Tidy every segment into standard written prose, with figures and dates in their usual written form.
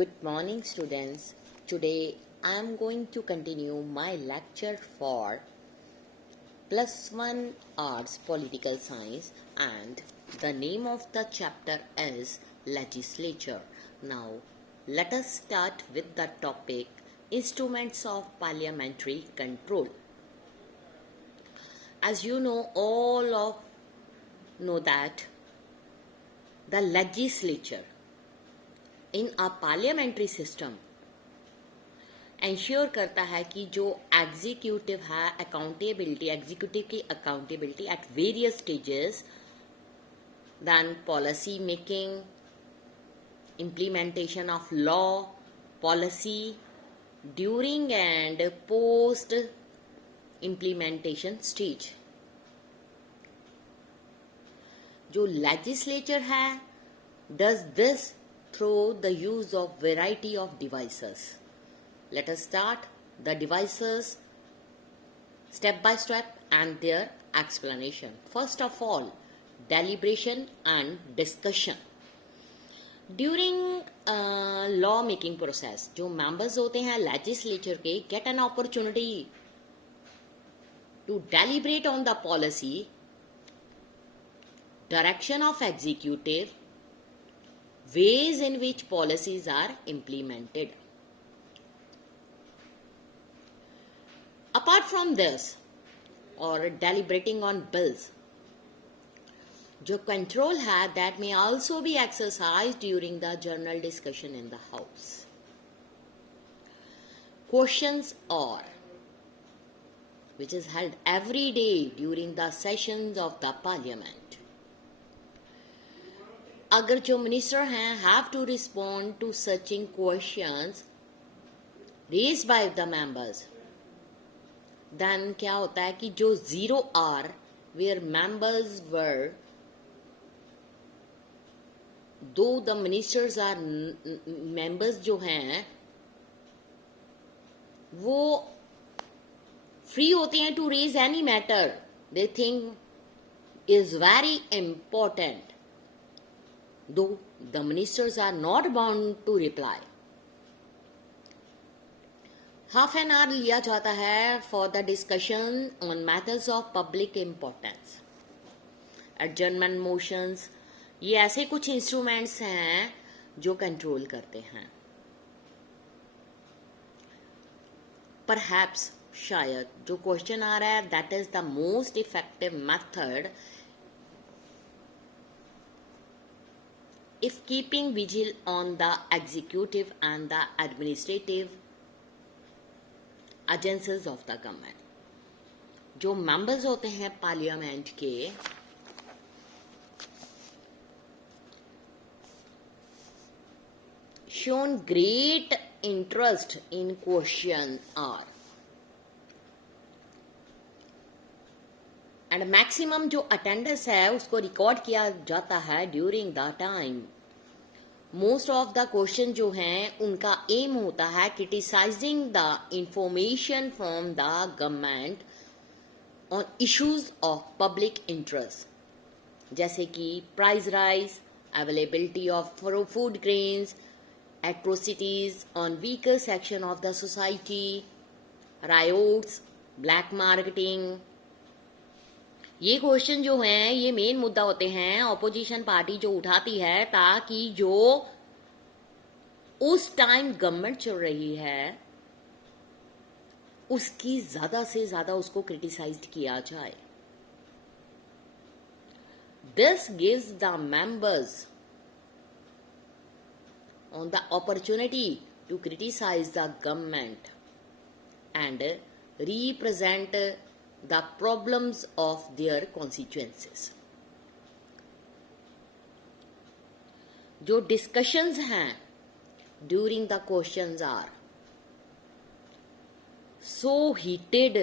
Good morning, students. Today I am going to continue my lecture for +1 Arts Political Science, and the name of the chapter is Legislature. Now, let us start with the topic Instruments of Parliamentary Control. As you know, know that the legislature in a parliamentary system ensure करता है कि जो executive है executive की accountability at various stages, then policy making, implementation of law policy during and post implementation stage. जो legislature है does this through the use of variety of devices. Let us start the devices step by step and their explanation. First of all, deliberation and discussion. During law making process, जो members होते हैं legislature के get an opportunity to deliberate on the policy, direction of executive, ways in which policies are implemented. Apart from this, or deliberating on bills, जो control है that may also be exercised during the general discussion in the house. Questions are, which is held every day during the sessions of the parliament. अगर जो minister हैं have to respond to searching questions raised by the members, then क्या होता है कि जो 0 hour where members were, though the ministers are members जो हैं वो free होते हैं to raise any matter they think is very important, though the ministers are not bound to reply. Half an hour लिया जाता है for the discussion on matters of public importance, adjournment motions. ये ऐसे कुछ इंस्ट्रूमेंट्स हैं जो कंट्रोल करते हैं। परहैप्स शायद जो क्वेश्चन आ रहा है that is the most effective method if keeping vigil on the executive and the administrative agencies of the government. जो मेंबर्स होते हैं पार्लियामेंट के shown great interest in question hour and maximum जो अटेंडेंस है उसको रिकॉर्ड किया जाता है during the time. Most of the question जो हैं उनका एम होता है criticising the information from the government on issues of public interest, जैसे कि price rise, availability of food grains, atrocities on weaker section of the society, riots, black marketing. ये क्वेश्चन जो हैं ये मेन मुद्दा होते हैं ऑपोजिशन पार्टी जो उठाती है ताकि जो उस टाइम गवर्नमेंट चल रही है उसकी ज्यादा से ज्यादा उसको क्रिटिसाइज किया जाए। This gives the members on the opportunity to criticise the government and represent the problems of their constituencies. जो discussions हैं during the questions are so heated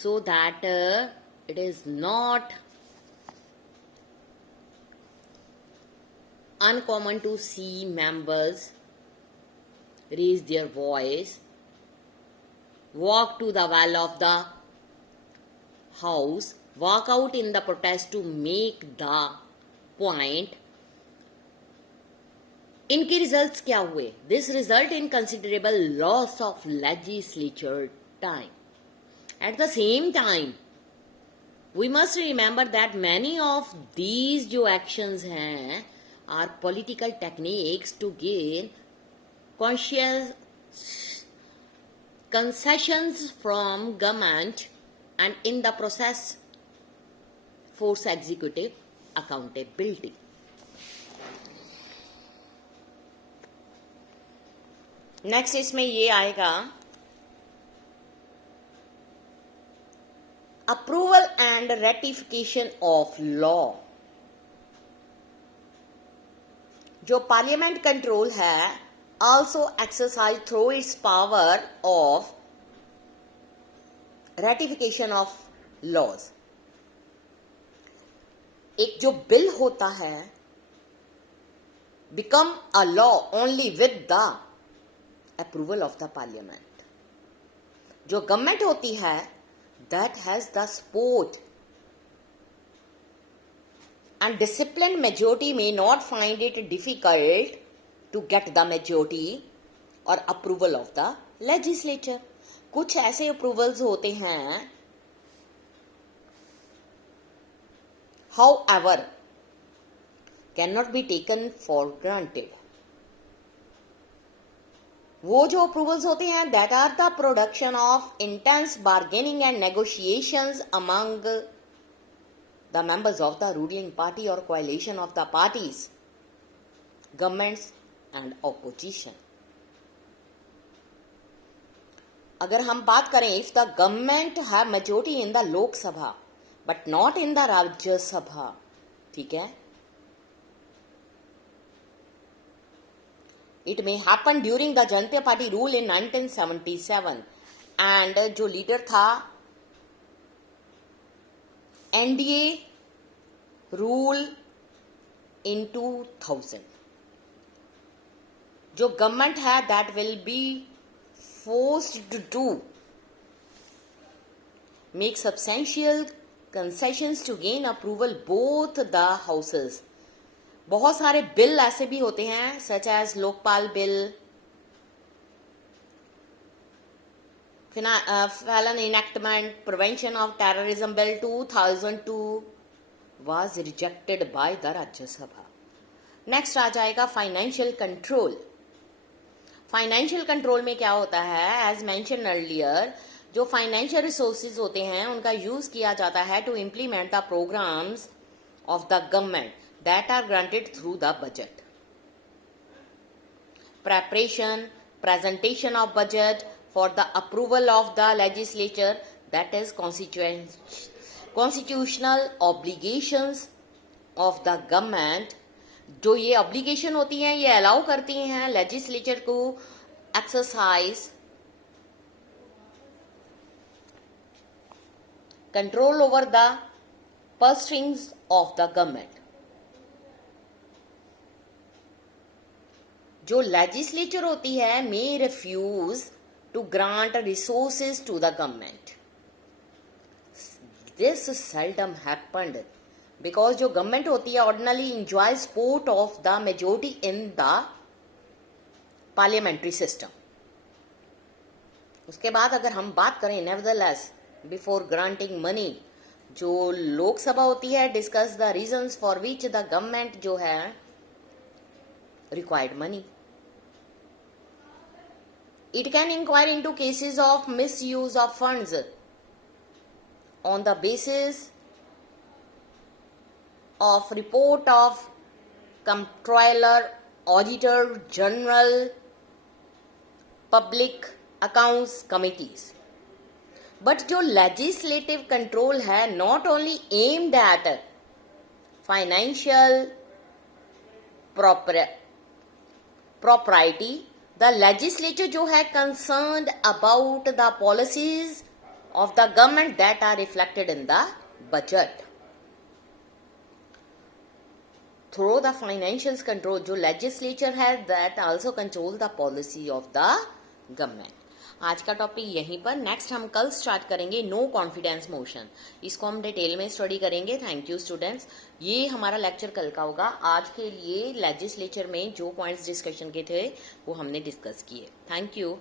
so that it is not uncommon to see members raise their voice, walk to the wall of the house, walk out in the protest to make the point, इनके results क्या हुए? This result in considerable loss of legislature time. At the same time we must remember that many of these जो actions हैं are political techniques to gain conscious concessions from government and in the process force executive accountability. Next इसमें ये आएगा approval and ratification of law. जो parliament control है also exercise through its power of ratification of laws. एक जो बिल होता है become a law only with the approval of the parliament. जो गवर्नमेंट होती है that has the support and disciplined majority may not find it difficult to get the majority or approval of the legislature. कुछ ऐसे approvals होते हैं however cannot be taken for granted. वो जो approvals होते हैं that are the production of intense bargaining and negotiations among the members of the ruling party or coalition of the parties, governments and opposition. अगर हम बात करें if the government have majority in the Lok Sabha but not in the Rajya Sabha, ठीक है, it may happen during the Janata Party rule in 1977 and जो leader था NDA rule in 2000. जो government है that will be forced to make substantial concessions to gain approval both the houses. बहुत सारे bill ऐसे भी होते हैं such as Lokpal bill, felon enactment, prevention of terrorism bill 2002 was rejected by the Rajya Sabha. Next आ जाएगा financial control. Financial control में क्या होता है, एज मेंशन अर्लियर, जो फाइनेंशियल रिसोर्सेज होते हैं उनका यूज किया जाता है to implement the programmes of the government that are granted through the budget. Preparation, presentation of budget for the approval of the legislature, that is constitutional obligations of the government. जो ये ऑब्लिगेशन होती हैं ये अलाउ करती हैं लेजिस्लेचर को exercise control over the purse strings of the government. जो legislature होती है may refuse to grant resources to the government. This seldom happened because जो गवर्नमेंट होती है ordinarily enjoy support of the majority in the parliamentary system. उसके बाद अगर हम बात करें नेवरदलेस बिफोर ग्रांटिंग मनी, जो लोकसभा होती है discuss the reasons for which the government जो है required money. It can inquire into cases of misuse of funds on the basis of report of Comptroller, Auditor General, Public Accounts Committees. But जो legislative control है not only aimed at financial propriety, the legislature जो है concerned about the policies of the government that are reflected in the budget. Through the financial control, जो legislature है that also control the policy of the government. आज का टॉपिक यहीं पर। नेक्स्ट हम कल स्टार्ट करेंगे नो कॉन्फिडेंस मोशन। इसको हम डिटेल में स्टडी करेंगे। Thank you students. ये हमारा लेक्चर कल का होगा। आज के लिए लेजिस्लेचर में जो पॉइंट्स डिस्कशन के थे वो हमने डिस्कस किए। Thank you.